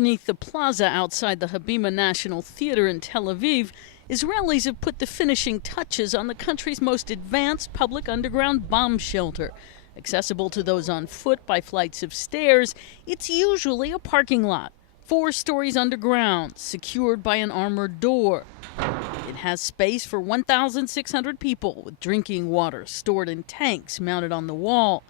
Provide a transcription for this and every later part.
Underneath the plaza outside the Habima National Theater in Tel Aviv, Israelis have put the finishing touches on the country's most advanced public underground bomb shelter. Accessible to those on foot by flights of stairs, it's usually a parking lot, 4 stories underground, secured by an armored door. It has space for 1,600 people, with drinking water stored in tanks mounted on the wall.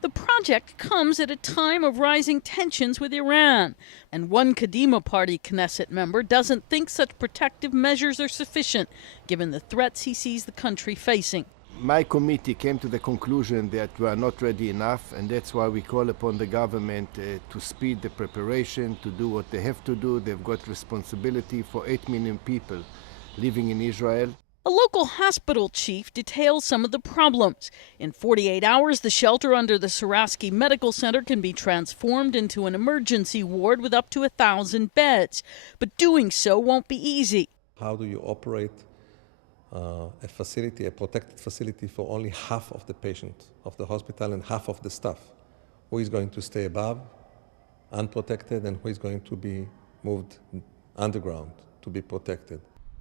The project comes at a time of rising tensions with Iran, and one Kadima Party Knesset member doesn't think such protective measures are sufficient, given the threats he sees the country facing. My committee came to the conclusion that we are not ready enough, and that's why we call upon the government to speed the preparation, to do what they have to do. They've got responsibility for 8 million people living in Israel. A local hospital chief details some of the problems. In 48 hours, the shelter under the SOURASKY Medical Center can be transformed into an emergency ward with up to 1,000 beds. But doing so won't be easy. How do you operate a facility, a protected facility, for only half of the patients of the hospital and half of the staff? Who is going to stay above, unprotected, and who is going to be moved underground to be protected?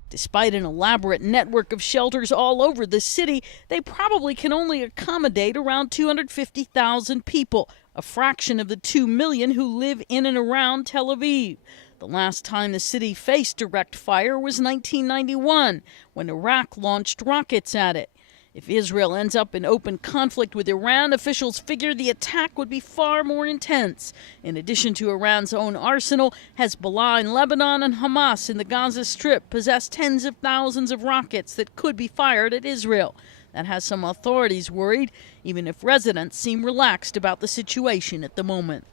Despite an elaborate network of shelters all over the city, they probably can only accommodate around 250,000 people, a fraction of the 2 million who live in and around Tel Aviv. The last time the city faced direct fire was 1991, when Iraq launched rockets at it. If Israel ends up in open conflict with Iran, officials figure the attack would be far more intense. In addition to Iran's own arsenal, Hezbollah in Lebanon and Hamas in the Gaza Strip possess tens of thousands of rockets that could be fired at Israel. That has some authorities worried, even if residents seem relaxed about the situation at the moment.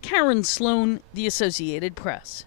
Karen Sloan, The Associated Press.